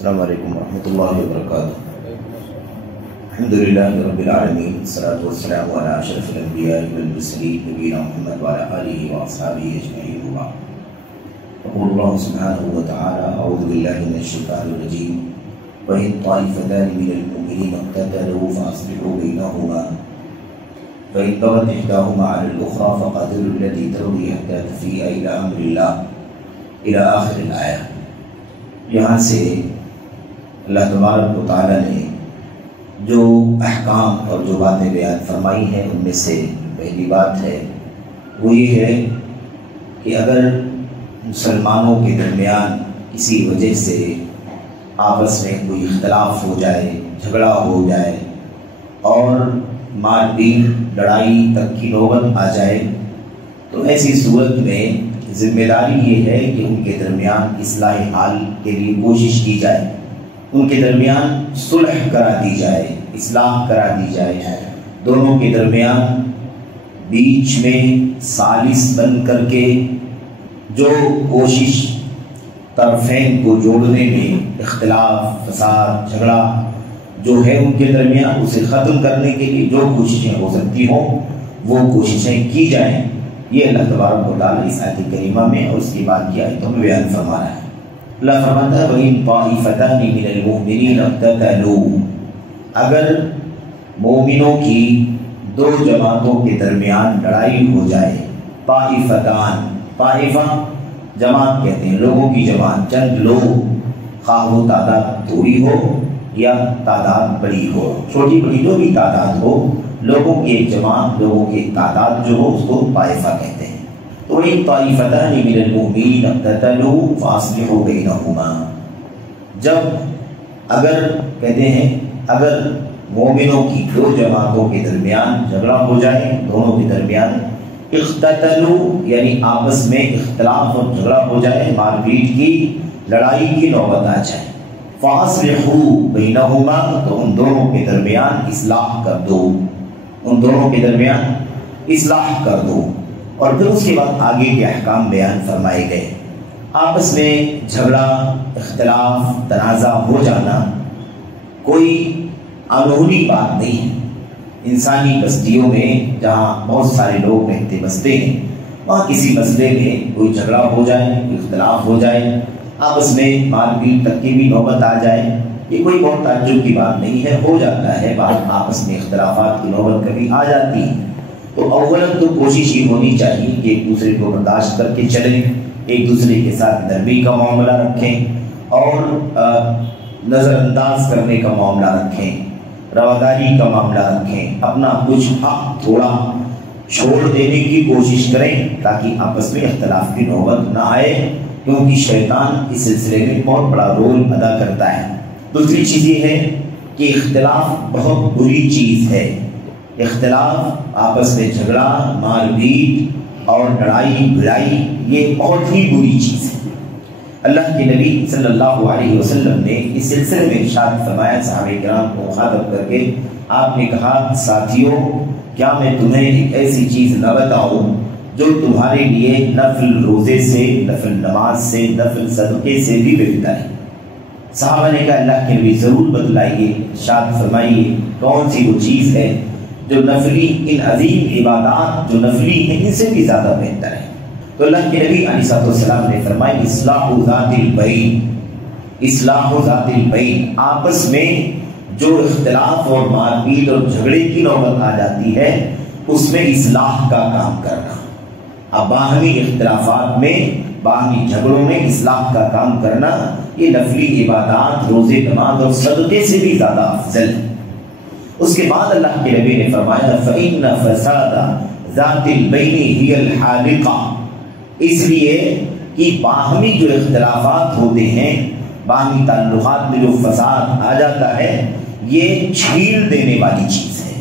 السلام علیکم ورحمۃ اللہ وبرکاتہ۔ الحمدللہ رب العالمین، والصلاة والسلام علی اشرف الانبیاء والمرسلین نبینا محمد وعلی آلہ واصحابہ اجمعین وبعد۔ يقول الله سبحانه وتعالى: أعوذ بالله من الشيطان الرجيم وإن طائفتان من المؤمنين اقتتلوا فأصلحوا بينهما فإن بغت إحداهما على الأخرى فقاتلوا التي تبغي حتى تفيء إلى أمر الله إلى آخر الآية۔ یہاں سے اللہ تبارک و تعالیٰ نے جو احکام اور جو باتیں بیان فرمائی ہیں ان میں سے پہلی بات ہے وہ یہ ہے کہ اگر مسلمانوں کے درمیان کسی وجہ سے آپس میں کوئی اختلاف ہو جائے، جھگڑا ہو جائے اور مار پیٹ لڑائی تک کی نوبت آ جائے تو ایسی صورت میں ذمہ داری یہ ہے کہ ان کے درمیان اصلاح حال کے لیے کوشش کی جائے، ان کے درمیان صلح کرا دی جائے، اصلاح کرا دی جائے، دونوں کے درمیان بیچ میں ثالث بن کر کے جو کوشش طرفین کو جوڑنے میں اختلاف، فساد، جھگڑا جو ہے ان کے درمیان اسے ختم کرنے کے لیے جو کوششیں ہو سکتی ہوں وہ کوششیں کی جائیں۔ یہ اللہ تبارک و تعالیٰ اس آیت کریمہ میں اور اس کے بعد کی آیتوں میں بیان فرما رہا ہے۔ اللہ فرماتا ہے وَإِن طَائِفَتَانِ مِنَ الْمُؤْمِنِينَ اقْتَتَلُوا، اگر مومنوں کی دو جماعتوں کے درمیان لڑائی ہو جائے، طائفتان، طائفہ جماعت کہتے ہیں، لوگوں کی جماعت، چند لوگ، خواہ وہ تعداد تھوڑی ہو یا تعداد بڑی ہو، چھوٹی بڑی جو بھی تعداد ہو، لوگوں کی ایک جماعت، لوگوں کی ایک تعداد جو ہو اس کو طائفہ کہتے ہیں۔ تو وَإِن طَائِفَتَانِ مِنَ الْمُؤْمِنِينَ اقْتَتَلُوا فَأَصْلِحُوا بَيْنَهُمَا، جب اگر کہتے ہیں اگر مومنوں کی دو جماعتوں کے درمیان جھگڑا ہو جائے، دونوں کے درمیان اقتتلوا یعنی آپس میں اختلاف اور جھگڑا ہو جائے، مار پیٹ کی لڑائی کی نوبت آ جائے، فَأَصْلِحُوا بَيْنَهُمَا تو ان دونوں کے درمیان اصلاح کر دو، ان دونوں کے درمیان اصلاح کر دو۔ اور پھر اس کے بعد آگے کے احکام بیان فرمائے گئے۔ آپس میں جھگڑا، اختلاف، تنازع ہو جانا کوئی انہونی بات نہیں ہے۔ انسانی بستیوں میں جہاں بہت سارے لوگ رہتے بستے ہیں وہاں کسی مسئلے میں کوئی جھگڑا ہو جائے، کوئی اختلاف ہو جائے، آپس میں مار پیٹ تک کی بھی نوبت آ جائے، یہ کوئی بہت تعجب کی بات نہیں ہے، ہو جاتا ہے، بعض آپس میں اختلافات کی نوبت کبھی آ جاتی ہے۔ تو اولاً تو کوشش یہ ہونی چاہیے کہ ایک دوسرے کو برداشت کر کے چلیں، ایک دوسرے کے ساتھ نرمی کا معاملہ رکھیں اور نظر انداز کرنے کا معاملہ رکھیں، رواداری کا معاملہ رکھیں، اپنا کچھ حق تھوڑا چھوڑ دینے کی کوشش کریں تاکہ آپس میں اختلاف کی نوبت نہ آئے، کیونکہ شیطان اس سلسلے میں بہت بڑا رول ادا کرتا ہے۔ دوسری چیز یہ ہے کہ اختلاف بہت بری چیز ہے۔ اختلاف، آپس میں جھگڑا، مار پیٹ اور لڑائی بھڑائی یہ بہت ہی بری چیز ہے۔ اللہ کے نبی صلی اللہ علیہ وسلم نے اس سلسلے میں ارشاد فرمایا، صحابہ کرام کو مخاطب کر کے آپ نے کہا، ساتھیوں کیا میں تمہیں ایک ایسی چیز نہ بتاؤں جو تمہارے لیے نفل روزے سے، نفل نماز سے، نفل صدقے سے بھی بہتر ہے؟ صحابہ نے کہا اللہ کے نبی ضرور بتلائیے، ارشاد فرمائیے کون سی وہ چیز ہے جو نفلی، ان عظیم عبادات جو نفلی ہیں ان سے بھی زیادہ بہتر ہے؟ تو اللہ کے نبی علیہ السلام نے فرمایا اصلاح ذات البین، اصلاح ذات البین، آپس میں جو اختلاف اور مار پیٹ اور جھگڑے کی نوبت آ جاتی ہے اس میں اصلاح کا کام کرنا۔ اب باہمی اختلافات میں، باہمی جھگڑوں میں اصلاح کا کام کرنا یہ نفلی عبادات، روزے، نماز اور صدقے سے بھی زیادہ افضل ہے۔ اس کے بعد اللہ کے نبی نے فرمایا فَإِنَّ فَسَادَ ذَاتِ الْبَيْنِ هِيَ الْحَالِقَةُ، اس لیے کہ باہمی جو اختلافات ہوتے ہیں، باہمی تعلقات میں جو فساد آ جاتا ہے یہ چھیل دینے والی چیز ہے،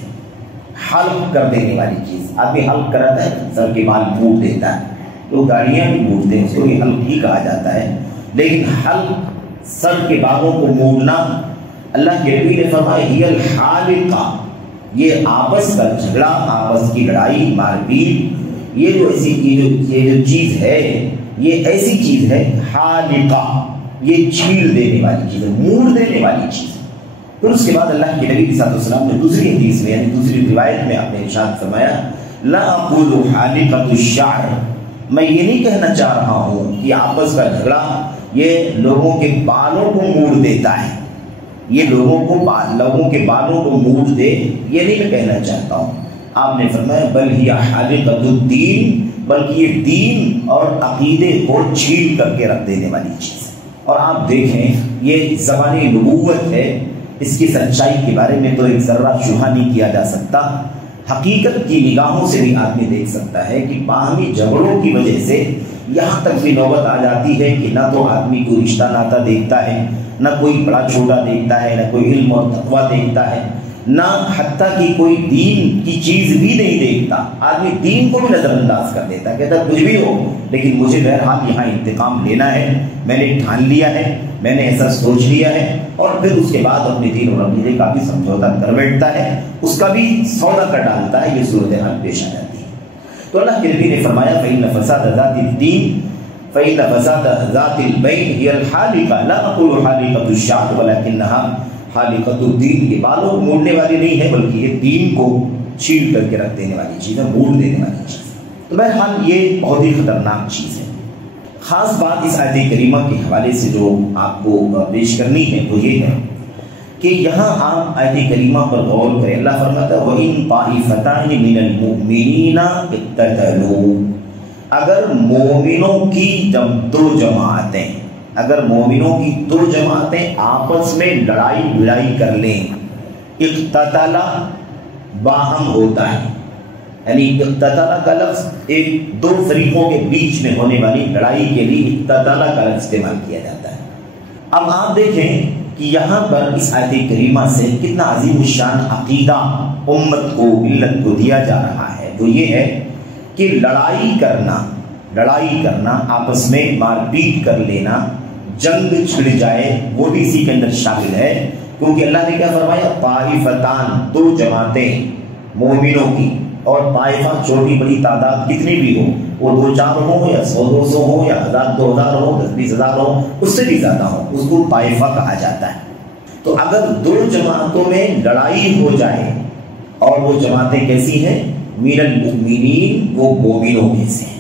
حلق کر دینے والی چیز۔ آدمی حلق کراتا ہے، سر کے بال موڑ دیتا ہے، تو گاڑیاں بھی موڑتے ہیں، اس کو یہ حلق ہی کہا جاتا ہے، لیکن حلق سر کے بالوں کو موڑنا، اللہ کے نبی نے فرمایا ہی الحالقہ، یہ آپس کا جھگڑا، آپس کی لڑائی، مار پیٹ، یہ جو ایسی یہ جو چیز ہے یہ ایسی چیز ہے حالقہ، یہ چھیل دینے والی چیز ہے، موڑ دینے والی چیز ہے۔ پھر اس کے بعد اللہ کے نبی صلی اللہ علیہ وسلم نے دوسری حدیث میں یعنی دوسری روایت میں آپ نے ارشاد فرمایا لا اقول حالقۃ الشعر، میں یہ نہیں کہنا چاہ رہا ہوں کہ آپس کا جھگڑا یہ لوگوں کے بالوں کو موڑ دیتا ہے، یہ لوگوں کے بالوں کو موڑ دے، یہ نہیں میں کہنا چاہتا ہوں۔ آپ نے فرمایا بل ہی حالقۃ الدین، بلکہ یہ دین اور عقیدے کو چھیل کر کے رکھ دینے والی چیز ہے۔ اور آپ دیکھیں یہ زبانی نبوت ہے، اس کی سچائی کے بارے میں تو ایک ذرہ شبہ نہیں کیا جا سکتا، حقیقت کی نگاہوں سے بھی آدمی دیکھ سکتا ہے کہ باہمی جھگڑوں کی وجہ سے یہاں تک بھی نوبت آ جاتی ہے کہ نہ تو آدمی کوئی رشتہ ناتا دیکھتا ہے، نہ کوئی بڑا چھوٹا دیکھتا ہے، نہ کوئی علم اور تقویٰ دیکھتا ہے، نہ حتیٰ کہ کوئی دین کی چیز بھی نہیں دیکھتا۔ آدمی دین کو بھی نظر انداز کر دیتا ہے، کہتا کچھ بھی ہو لیکن مجھے بہرحال یہاں انتقام لینا ہے، میں نے ٹھان لیا ہے، میں نے ایسا سوچ لیا ہے، اور پھر اس کے بعد اپنے دین اور عقیدے کا بھی سمجھوتا کر بیٹھتا ہے، اس کا بھی سودا کر ڈالتا ہے۔ یہ صورتحال پیش آ جاتی ہے۔ تو اللہ کے نبی نے فرمایا فَإِنَّ فَسَادَ ذَاتِ الدِّينِ فَإِنَّ فَسَادَ ذَاتِ الْبَيْنِ هِيَ الْحَالِقَةُ لَا أَقُولُ حَالِقَةُ الشَّعْرِ وَلَكِنَّهَا حالقۃ الدین، یہ بالوں کو موڑنے والی نہیں ہے بلکہ یہ دین کو چھیل کر کے رکھ دینے والی چیز ہے، موڑ دینے والی چیز ہے۔ تو بہرحال یہ بہت ہی خطرناک چیز ہے۔ خاص بات اس آیت کریمہ کے حوالے سے جو آپ کو پیش کرنی ہے وہ یہ ہے کہ یہاں آپ آیت کریمہ پر غور کریں۔ اللہ فرماتا ہے وَإِن طَائِفَتَانِ مِنَ الْمُؤْمِنِينَ اقْتَتَلُوا، اگر مومنوں کی دو جماعتیں، اگر مومنوں کی دو جماعتیں آپس میں لڑائی بھڑائی کر لیں، اقتتلا باہم ہوتا ہے، یعنی اقتتلا کا لفظ ایک دو فریقوں کے بیچ میں ہونے والی لڑائی کے لیے اقتتلا کا لفظ استعمال کیا جاتا ہے۔ اب آپ دیکھیں کہ یہاں پر اس آیت کریمہ سے کتنا عظیم الشان عقیدہ امت کو ملت کو دیا جا رہا ہے، وہ یہ ہے کہ لڑائی کرنا آپس میں مار پیٹ کر لینا، جنگ چھڑ جائے، وہ بھی اسی کے اندر شامل ہے، کیونکہ اللہ نے کیا فرمایا طائفتان، دو جماعتیں مومنوں کی، اور طائفہ چھوٹی بڑی تعداد کتنی بھی ہو، وہ 2-4 ہوں یا 100-200 ہوں یا 1000-2000 ہوں 10-20,000 ہوں، اس سے بھی زیادہ ہوں، اس کو طائفہ کہا جاتا ہے۔ تو اگر دو جماعتوں میں لڑائی ہو جائے، اور وہ جماعتیں کیسی ہیں؟ من المؤمنین، وہ مومنوں میں سے ہیں۔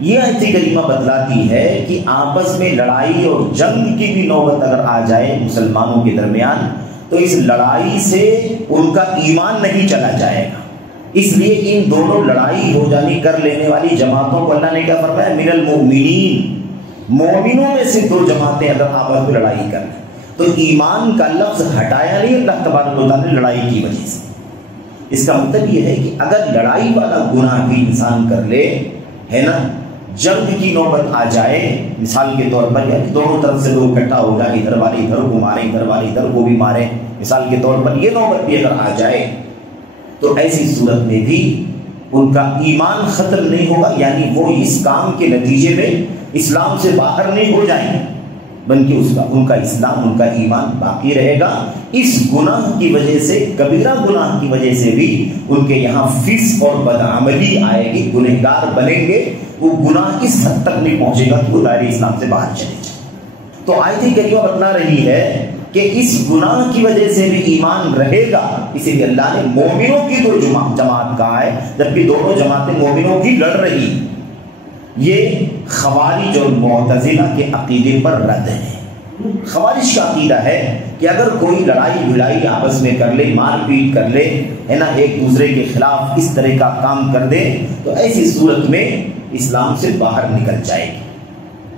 یہ آیت کریمہ بتلاتی ہے کہ آپس میں لڑائی اور جنگ کی بھی نوبت اگر آ جائے مسلمانوں کے درمیان تو اس لڑائی سے ان کا ایمان نہیں چلا جائے گا، اس لیے ان دونوں لڑائی ہو جانی کر لینے والی جماعتوں کو اللہ نے کیا فرمایا؟ من المؤمنین، مومنوں میں سے دو جماعتیں اگر آپس میں لڑائی کر لیں تو ایمان کا لفظ ہٹایا نہیں اللہ تبارک و تعالیٰ نے لڑائی کی وجہ سے۔ اس کا مطلب یہ ہے کہ اگر لڑائی والا گناہ بھی انسان کر لے، ہے نا، جنگ کی نوبت آ جائے، مثال کے طور پر یا دونوں طرف سے لوگ اکٹھا ہو جائے، ادھر والے ادھر کو مارے، ادھر والے ادھر کو بھی مارے، مثال کے طور پر یہ نوبت بھی اگر آ جائے تو ایسی صورت میں بھی ان کا ایمان ختم نہیں ہوگا، یعنی وہ اس کام کے نتیجے میں اسلام سے باہر نہیں ہو جائیں گے، بلکہ ان کا اسلام، ان کا ایمان باقی رہے گا۔ اس گناہ کی وجہ سے، کبیرہ گناہ کی وجہ سے بھی ان کے یہاں فسق اور بدعملی آئے گی، گنہگار بنیں گے، وہ گناہ اس حد تک نہیں پہنچے گا کہ وہ دائرے اسلام سے باہر چلے جائیں۔ تو آیت کریمہ بتلا رہی ہے کہ اس گناہ کی وجہ سے بھی ایمان رہے گا، اسی لیے اللہ نے مومنوں کی دو جماعت کہا ہے، جبکہ دونوں جماعتیں مومنوں کی لڑ رہی۔ یہ خوارج اور معتزلہ کے عقیدے پر رد ہے۔ خوارج کا عقیدہ ہے کہ اگر کوئی لڑائی بھڑائی آپس میں کر لے، مار پیٹ کر لے، ہے نا، ایک دوسرے کے خلاف اس طرح کا کام کر دے تو ایسی صورت میں اسلام سے باہر نکل جائے گی،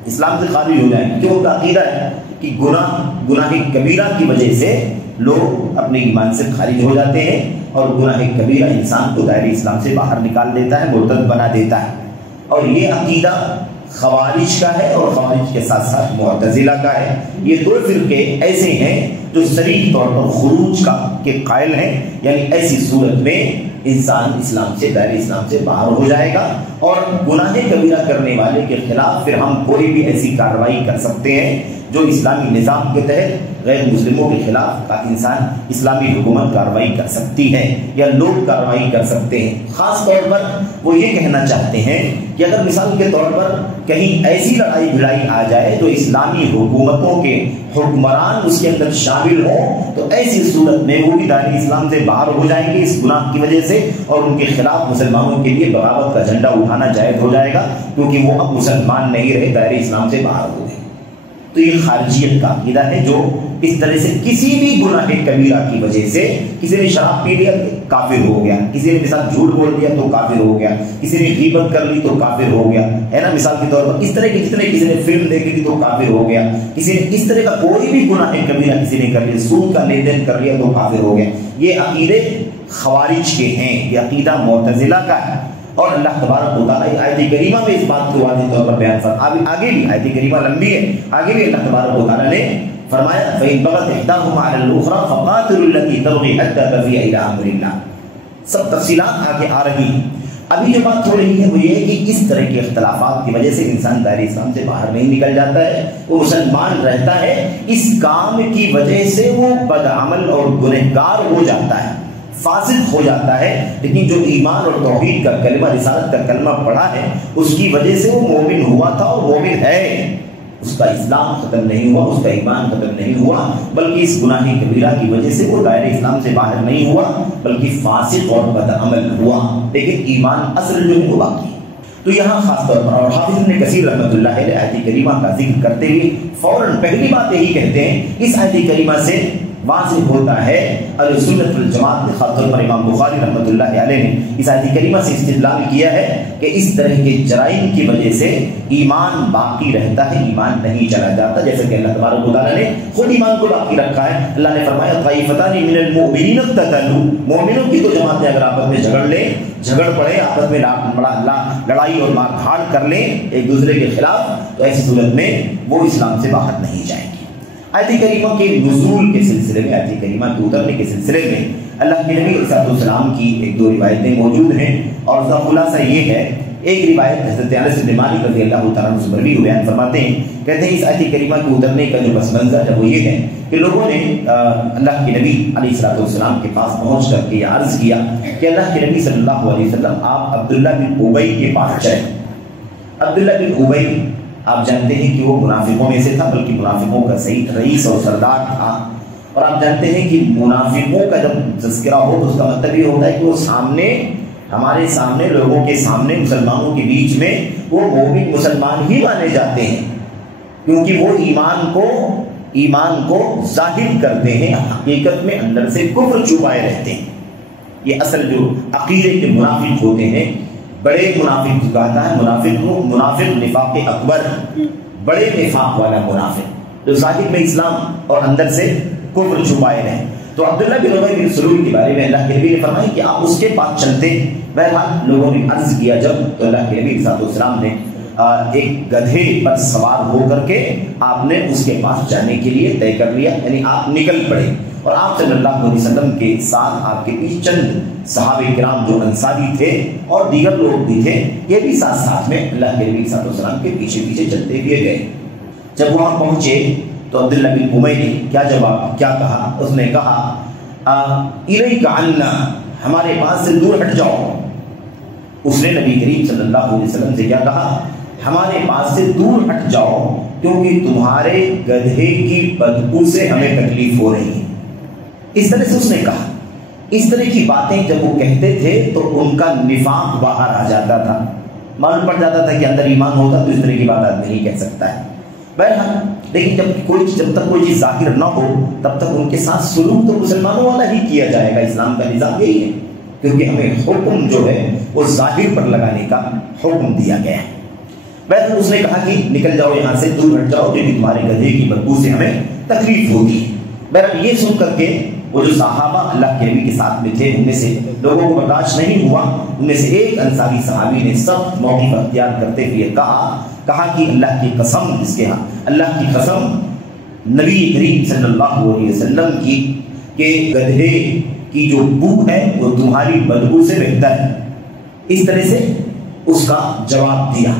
اسلام سے خارج ہو جائے گی، کیوں؟ ان کا عقیدہ ہے کہ گناہ کبیرہ کی وجہ سے لوگ اپنے ایمان سے خارج ہو جاتے ہیں، اور گناہ کبیرہ انسان کو دائرے اسلام سے باہر نکال دیتا ہے، مرتد بنا دیتا ہے۔ اور یہ عقیدہ خوارج کا ہے اور خوارج کے ساتھ ساتھ معتزلہ کا ہے۔ یہ دو فرقے ایسے ہیں جو صریح طور پر خروج کے قائل ہیں، یعنی ایسی صورت میں انسان اسلام سے، دائرے اسلام سے باہر ہو جائے گا، اور گناہ کبیرہ کرنے والے کے خلاف پھر ہم کوئی بھی ایسی کارروائی کر سکتے ہیں جو اسلامی نظام کے تحت غیر مسلموں کے خلاف انسان اسلامی حکومت کارروائی کر سکتی ہے یا لوگ کارروائی کر سکتے ہیں۔ خاص طور پر وہ یہ کہنا چاہتے ہیں کہ اگر مثال کے طور پر کہیں ایسی لڑائی بھڑائی آ جائے تو اسلامی حکومتوں کے حکمران اس کے اندر شامل ہوں تو ایسی صورت میں وہ بھی دائرہ اسلام سے باہر ہو جائیں گے اس گناہ کی وجہ سے، اور ان کے خلاف مسلمانوں کے لیے بغاوت کا جھنڈا اٹھانا جائز ہو جائے گا، کیونکہ وہ اب مسلمان نہیں رہے، دائرہ اسلام سے باہر ہو گئے۔ تو یہ خارجیت کا عقیدہ ہے جو اس طرح سے کسی بھی گناہ کبیرہ کی وجہ سے، کسی نے شراب پی لیا کافر ہو گیا، کسی نے مثال جھوٹ بول دیا تو کافر ہو گیا، کسی نے غیبت کر لی تو کافر ہو گیا، ہے نا، مثال کے طور پر اس طرح کے جتنے، کسی نے فلم دیکھ لی تو کافر ہو گیا، کسی نے اس طرح کا کوئی بھی گناہ کبیرہ کسی نے کر لیا، سود کا لین دین کر لیا تو کافر ہو گیا۔ یہ عقیدے خوارج کے ہیں، یہ عقیدہ معتزلہ کا ہے، اور اللہ تبارک و تعالیٰ آیت کریمہ میں اس بات کو واضح طور پر بیان فرمایا۔ آگے بھی آیت کریمہ لمبی ہے، آگے بھی اللہ تبارک و تعالیٰ نے فرمایا فَإِن بَغَتْ إِحْدَاهُمَا عَلَى الْأُخْرَى فَقَاتِلُوا الَّتِي تَبْغِي حَتَّى تَفِيَ إِلَىٰ أَمْرِ اللَّهِ۔ سب تفصیلات آگے آ رہی ہیں۔ ابھی جو بات ہو رہی ہے وہ یہ ہے کہ اس طرح کے اختلافات کی وجہ سے انسان دائرہ اسلام سے باہر نہیں نکل جاتا ہے، وہ مسلمان رہتا ہے، اس کام کی وجہ سے وہ بدعمل اور گنہگار ہو جاتا ہے، فاسق ہو جاتا ہے، لیکن جو ایمان اور توحید کا کلمہ، رسالت کا کلمہ پڑھا ہے اس کی وجہ سے وہ مومن ہوا تھا اور مومن ہے، اس کا اسلام ختم نہیں ہوا، اس کا ایمان ختم نہیں ہوا، بلکہ اس گناہ کبیرہ کی وجہ سے وہ دائرہ اسلام سے باہر نہیں ہوا بلکہ فاسق اور بدعمل ہوا، لیکن ایمان اصل جو ہے وہ باقی۔ تو یہاں خاص طور پر اور حافظ ابن کثیر رحمۃ اللہ علیہ آیت کریمہ کا ذکر کرتے ہوئے فوراً پہلی بات یہی کہتے ہیں، اس آیت کریمہ سے واضح ہوتا ہے اہل سنت والجماعت نے، خاص طور پر امام بخاری رحمۃ اللہ علیہ نے اس آیت کریمہ سے استدلال کیا ہے کہ اس طرح کے جرائم کی وجہ سے ایمان باقی رہتا ہے، ایمان نہیں چلا جاتا، جیسے کہ اللہ تبارک و تعالیٰ نے خود ایمان کو باقی رکھا ہے۔ اللہ نے فرمایا طائفتان من المؤمنین اقتتلوا، مومنوں کی تو جماعتیں اگر آپس میں جھگڑ پڑے، آپس میں لڑائی اور مار دھاڑ کر لیں ایک دوسرے کے خلاف، تو ایسی صورت میں وہ اسلام سے باہر نہیں جائیں گے۔ آیت کریمہ کے نزول کے سلسلے میں، آیت کریمہ کے اترنے کے سلسلے میں اللہ کے نبی علیہ السلام کی ایک دو روایتیں موجود ہیں، اور اس کا خلاصہ یہ ہے، ایک روایت حضرت انس بن مالک رضی اللہ تعالیٰ عنہ سے مروی بیان فرماتے ہیں، کہتے ہیں اس آیت کریمہ کے اترنے کا جو پس منظر ہے وہ یہ ہے کہ لوگوں نے اللہ کے نبی علیہ السلام کے پاس پہنچ کر کے یہ عرض کیا کہ اللہ کے نبی صلی اللہ علیہ وسلم آپ عبداللہ بن ابی کے پاس چلیں۔ عبداللہ بن ابی آپ جانتے ہیں کہ وہ منافقوں میں سے تھا، بلکہ منافقوں کا صحیح رئیس اور سردار تھا، اور آپ جانتے ہیں کہ منافقوں کا جب تذکرہ ہو تو اس کا مطلب یہ ہوتا ہے کہ وہ ہمارے سامنے لوگوں کے سامنے مسلمانوں کے بیچ میں وہ مومن مسلمان ہی مانے جاتے ہیں، کیونکہ وہ ایمان کو ظاہر کرتے ہیں، حقیقت میں اندر سے کفر چھپائے رہتے ہیں۔ یہ اصل جو عقیدے کے منافق ہوتے ہیں، بڑے منافق کہتا ہے، منافق نفاق اکبر، بڑے نفاق والا منافق جو ظاہر میں اسلام اور اندر سے کفر چھپائے رہے۔ تو عبداللہ بن ابی بن سلول کے بارے میں اللہ کے نبی نے فرمایا کہ آپ اس کے پاس چلتے۔ بہرحال لوگوں نے عرض کیا جب، تو اللہ کے نبی صلی اللہ علیہ وسلم نے ایک گدھے پر سوار ہو کر کے آپ نے اس کے پاس جانے کے لیے طے کر لیا، یعنی آپ نکل پڑے، اور آپ صلی اللہ علیہ وسلم کے ساتھ آپ کے پیچھے چند صحابہ کرام جو انصاری تھے اور دیگر لوگ بھی تھے، یہ بھی ساتھ میں اللہ کے نبی صلی اللہ علیہ وسلم کے پیچھے چلتے ہوئے گئے۔ جب وہاں پہنچے تو عبداللہ بن ابی نے کیا کہا؟ اس نے کہا الیک عنا، ہمارے پاس سے دور ہٹ جاؤ۔ اس نے نبی کریم صلی اللہ علیہ وسلم سے کیا کہا؟ ہمارے پاس سے دور ہٹ جاؤ، کیونکہ تمہارے گدھے کی بدبو سے ہمیں تکلیف ہو رہی ہے۔ اس طرح سے اس نے کہا۔ اس طرح کی باتیں جب وہ کہتے تھے تو ان کا نفاق باہر آ جاتا تھا، معلوم پڑ جاتا تھا کہ اندر ایمان ہوتا تو اس طرح کی بات آدمی نہیں کہہ سکتا ہے۔ بہرحال لیکن جب تک کوئی چیز ظاہر نہ ہو تب تک ان کے ساتھ سلوک تو مسلمانوں والا ہی کیا جائے گا۔ اسلام کا نظام یہی ہے، کیونکہ ہمیں حکم جو ہے وہ ظاہر پر لگانے کا حکم دیا گیا ہے۔ بہرحال اس نے کہا کہ نکل جاؤ یہاں سے، دور ہٹ جاؤ، کیونکہ تمہارے گدھے کی بدبو سے ہمیں تکلیف ہوتی ہے۔ بہرحال یہ سن کر کے وہ جو صحابہ اللہ کے نبی کے ساتھ میں تھے، ان میں سے لوگوں کو برداشت نہیں ہوا، ان میں سے ایک انصاری صحابی نے سخت موقف اختیار کرتے ہوئے کہا کہ اللہ کی قسم، اس کے ہاں اللہ کی قسم نبی کریم صلی اللہ علیہ وسلم کی کہ گدھے کی جو بو ہے وہ تمہاری بدبو سے بہتر ہے۔ اس طرح سے اس کا جواب دیا۔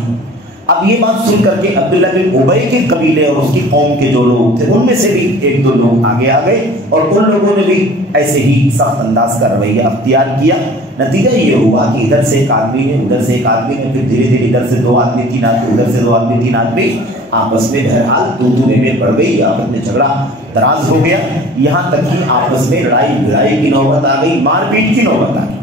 اب یہ بات سن کر کے عبداللہ بن ابی کے قبیلے اور اس کی قوم کے جو لوگ تھے ان میں سے بھی ایک دو لوگ آگے آ گئے اور ان لوگوں نے بھی ایسے ہی سخت انداز کا رویہ اختیار کیا. نتیجہ یہ ہوا کہ ادھر سے ایک آدمی نے, ادھر سے ایک آدمی نے, پھر دھیرے دھیرے ادھر سے 2 آدمی 3 آدمی, ادھر سے 2 آدمی 3 آدمی آپس میں بہرحال تو میں بڑھ گئی, آپس میں جھگڑا دراز ہو گیا, یہاں تک کہ آپس میں لڑائی کی نوبت آ گئی, مار پیٹ کی نوبت آ گئی.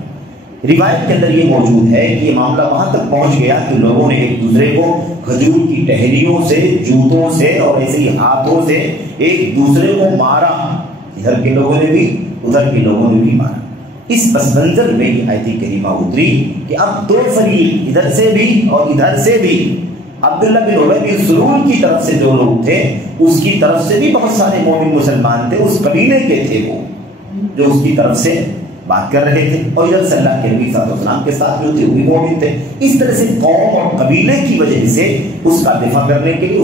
روایت کے اندر یہ موجود ہے کہ یہ معاملہ وہاں تک پہنچ گیا کہ لوگوں نے ایک دوسرے کو کھجور کی ٹہنیوں سے, جوتوں سے اور ایسے ہی ہاتھوں سے ایک دوسرے کو مارا. ادھر کے لوگوں نے بھی ادھر کے لوگوں نے بھی مارا. اس پس منظر میں یہ آیت کریمہ اتری کہ اب 2 فریق ادھر سے بھی اور ادھر سے بھی. عبداللہ بن ابی بن سلول کی طرف سے جو لوگ تھے اس کی طرف سے بھی بہت سارے مومن مسلمان تھے, اس قبیلے کے تھے وہ جو اس کی طرف سے بات کر رہے تھے, اور ادھر سے اللہ کے نبی صلی اللہ علیہ وسلم کے ساتھ جو تھے وہ بھی مومن تھے. اس طرح سے قوم اور قبیلے کی وجہ سے اس کا دفاع کرنے کے لیے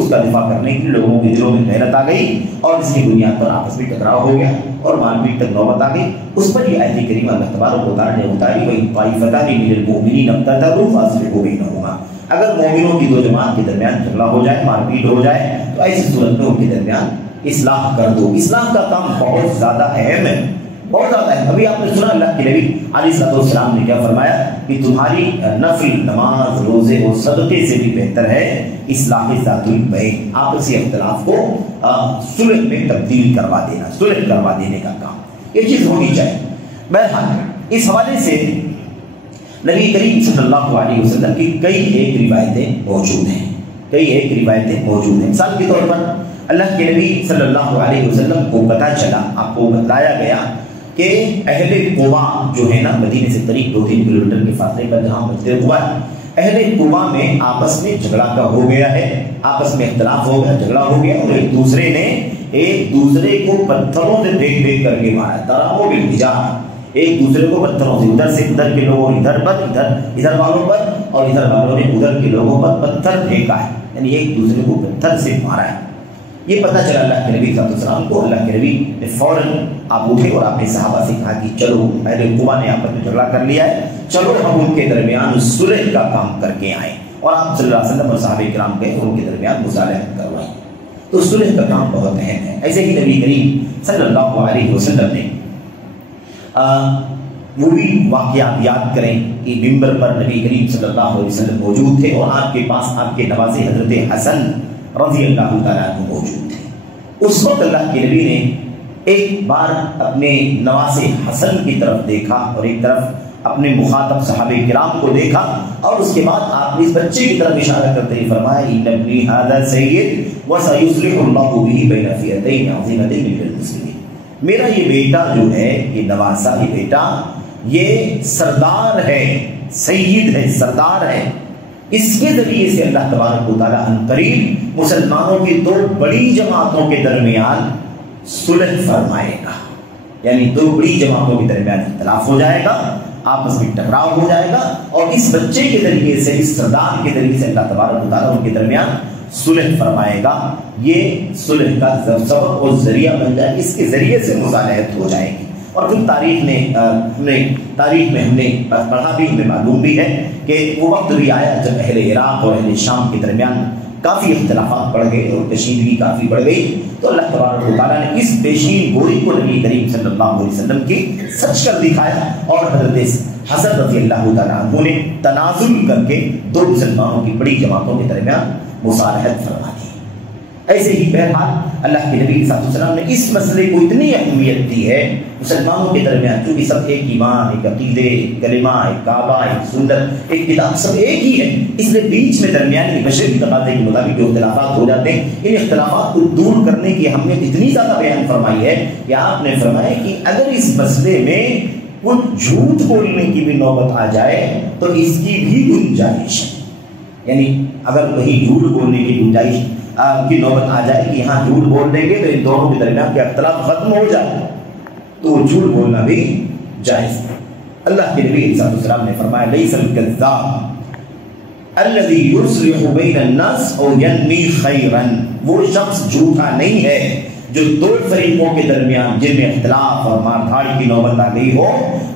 لوگوں کے دلوں میں محنت آ گئی اور اس کی بنیاد پر آپس میں ٹکراؤ ہو گیا اور مار پیٹ تک نوبت آ گئی. اس پر یہ آیت کریمہ اللہ تبارک و تعالی نے اتاری وَإِن طَائِفَتَانِ مِنَ الْمُؤْمِنِينَ اقْتَتَلُوا فَأَصْلِحُوا بَيْنَهُمَا. اگر مومنوں کی 2 جماعت کے درمیان جھگڑا ہو جائے, مار پیٹ ہو جائے, تو ایسی صورت میں ان کے درمیان اصلاح کر دو. اصلاح کا کام بہت زیادہ اہم ہے, بہت زیادہ ہے. ابھی آپ نے سنا اللہ کے نبی علیہ السلام نے کیا فرمایا کہ تمہاری نفل نماز, روزے اور صدقے سے بھی بہتر ہے اصلاح ذات البین, آپسی اختلاف کو صلح میں تبدیل کروا دینا, صلح کروا دینے کا کام, یہ چیز ہونی چاہیے. بہرحال اس حوالے سے نبی کریم صلی اللہ علیہ وسلم کی کئی ایک روایتیں موجود ہیں. مثال کے طور پر اللہ کے نبی صلی اللہ علیہ وسلم کو پتہ چلا, آپ کو بتلایا گیا کہ اہل قبا جو ہے نا, مدینے سے قریب 2-3 کلومیٹر کے فاصلے پر جہاں مسجد قبا ہے, اہل قبا میں آپس میں جھگڑا کا ہو گیا ہے, آپس میں اختلاف ہو گیا, جھگڑا ہو گیا, اور ایک دوسرے نے ایک دوسرے کو پتھروں سے پھینک کر کے مارا. ترامو بالحجارہ, ایک دوسرے کو پتھروں سے, ادھر سے ادھر کے لوگوں نے ادھر والوں پر اور ادھر والوں نے ادھر کے لوگوں پر پتھر پھینکا ہے, یعنی ایک دوسرے کو پتھر سے مارا ہے. یہ پتہ چلا اللہ کے نبی صلی اللہ علیہ وسلم کو. اللہ کے نبی نے فوراً آپ اٹھے اور آپ نے صحابہ سے کہا کہ چلو, اہل قبا نے آپس میں جھگڑا کر لیا ہے, چلو ہم ان کے درمیان صلح کا کام کر کے آئیں. اور آپ صلی اللہ علیہ وسلم اور صحابہ کرام گئے اور ان کے درمیان مصالحت کروائیں. تو صلح کا کام بہت اہم ہے. ایسے ہی نبی کریم صلی اللہ علیہ وسلم نے وہ بھی واقعات یاد کریں کہ ممبر پر نبی کریم صلی اللہ علیہ وسلم موجود تھے اور آپ کے پاس آپ کے نواسے حضرت حسن رضی اللہ تعالیٰ عنہ موجود تھے. اس وقت اللہ کے نبی نے ایک بار اپنے نواسے حسن کی طرف دیکھا اور ایک طرف اپنے مخاطب صحابہ کرام کو دیکھا, اور اس کے بعد آپ نے اس بچے کی طرف اشارہ کرتے ہوئے فرمایا ان ابنی ھذا سید وسیصلح اللہ بہ بین فئتین عظیمتین من المسلمین. میرا یہ بیٹا جو ہے, یہ نواسا, یہ بیٹا یہ سردار ہے, سید ہے, سردار ہے. اس کے ذریعے سے اللہ تبارک و تعالیٰ عنقریب مسلمانوں کی 2 بڑی جماعتوں کے درمیان صلح فرمائے گا. یعنی 2 بڑی جماعتوں کے درمیان اختلاف ہو جائے گا, آپس میں ٹکراؤ ہو جائے گا, اور اس بچے کے ذریعے سے, اس سردار کے ذریعے سے اللہ تبارک و تعالیٰ ان کے درمیان صلح فرمائے گا. یہ صلح کا سبب اور ذریعہ بن جائے, اس کے ذریعے سے مصالحت ہو جائے گی. اور پھر تاریخ میں ہم نے پڑھا بھی, ہمیں معلوم بھی ہے کہ وہ وقت بھی آیا جب اہل عراق اور اہل شام کے درمیان کافی اختلافات بڑھ گئے اور کشیدگی کافی بڑھ گئی. تو اللہ تبارک و تعالیٰ نے اس پیشین گوئی کو نبی کریم صلی اللہ علیہ وسلم کی سچ کر دکھایا, اور حضرت حسن رضی اللہ تعالیٰ عنہ نے تنازل کر کے 2 مسلمانوں کی بڑی جماعتوں کے درمیان مصالحت فرما دی. ایسے ہی بہرحال اللہ کے نبی صلی اللہ علیہ وسلم نے اس مسئلے کو اتنی اہمیت دی ہے مسلمانوں کے درمیان, چونکہ سب ایک ایمان, ایک عقیدے, ایک کلمہ, ایک کعبہ, ایک سنت, ایک کتاب, سب ایک ہی ہے. اس لیے بیچ میں درمیانی بشری تقاضے کے مطابق جو اختلافات ہو جاتے ہیں, ان اختلافات کو دور کرنے کی اہمیت اتنی زیادہ بیان فرمائی ہے کہ آپ نے فرمایا کہ اگر اس مسئلے میں کچھ جھوٹ بولنے کی بھی نوبت آ جائے تو اس کی بھی گنجائش ہے. یعنی اگر کہیں جھوٹ بولنے کی گنجائش کی نوبت آ جائے کہ یہاں جھوٹ بول دیں گے تو ان دونوں کے درمیان کے اختلاف ختم ہو جائے, تو جھوٹ بولنا بھی جائز ہے. اللہ کے نبی صلی اللہ علیہ وسلم نے فرمایا لیس الکذاب الذی یصلح بین الناس او ینمی خیرا, وہ شخص جھوٹا نہیں ہے جو دو فریقوں کے درمیان جن میں اختلاف اور مار دھاڑ کی نوبت آ گئی ہو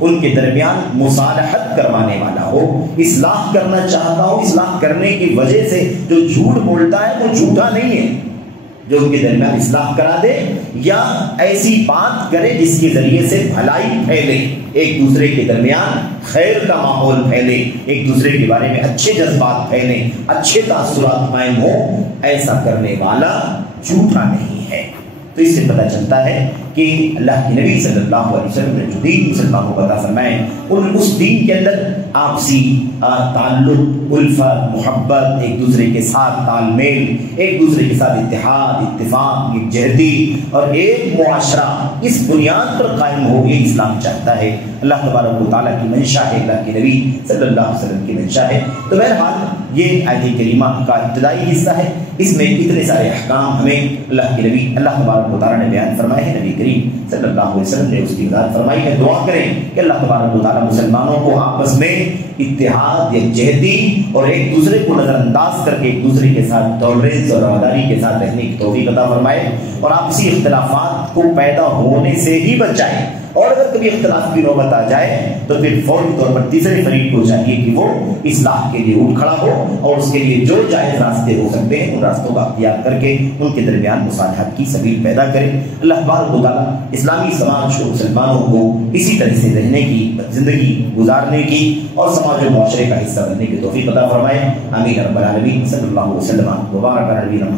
ان کے درمیان مصالحت کروانے والا ہو، اصلاح کرنا چاہتا ہو، اصلاح کرنے کی وجہ سے جو جھوٹ بولتا ہے وہ جھوٹا نہیں ہے، جو ان کے درمیان اصلاح کرا دے یا ایسی بات کرے جس کے ذریعے سے بھلائی پھیلے، ایک دوسرے کے درمیان خیر کا ماحول پھیلے، ایک دوسرے کے بارے میں اچھے جذبات پھیلیں، اچھے تاثرات قائم ہو، ایسا کرنے والا جھوٹا نہیں ہے۔ تو اس سے پتہ چلتا ہے کہ اللہ کے نبی صلی اللہ علیہ وسلم نے جو دین مسلمانوں کو عطا فرمائے اس دین کے اندر آپسی تعلق، الفت، محبت، ایک دوسرے کے ساتھ تال میل، ایک دوسرے کے ساتھ اتحاد، اتفاق، یکجہتی اور ایک معاشرہ اس بنیاد پر قائم ہو، یہ اسلام چاہتا ہے۔ اللہ تبارک و تعالیٰ کی منشا ہے، اللہ کے نبی صلی اللہ علیہ وسلم کی منشا ہے۔ تو بہرحال یہ آیت کریمہ کا ابتدائی حصہ ہے، اس میں اتنے سارے احکام ہمیں اللہ کے نبی اللہ تبارک و تعالیٰ نے بیان فرمائے ہیں۔ نبی کریم صلی اللہ علیہ وسلم نے اس کی وضاحت فرمائی ہے۔ دعا کریں کہ اللہ تبارک و تعالیٰ مسلمانوں کو آپس میں اتحاد، یکجہتی اور ایک دوسرے کو نظر انداز کر کے ایک دوسرے کے ساتھ ٹالرنس اور رواداری کے ساتھ رہنے کی توفیق عطا فرمائے اور آپسی اختلافات کو پیدا ہونے سے ہی بچائے، اور اگر کبھی اختلاف کی نوبت آ جائے تو پھر فوری طور پر تیسرے فریق کو چاہیے کہ وہ اصلاح کے لیے اٹھ کھڑا ہو اور اس کے لیے جو جائز راستے ہو سکتے ہیں ان راستوں کا اختیار کر کے ان کے درمیان مصالحت کی سبیل پیدا کرے۔ اللہ تبارک و تعالیٰ اسلامی سماج کو، مسلمانوں کو اسی طرح سے رہنے کی، زندگی گزارنے کی اور سماج و معاشرے کا حصہ بننے کی توفیق عطا فرمائے۔ آمین رب العالمین۔ صلی اللہ علیہ وسلم وبارک علی نبینا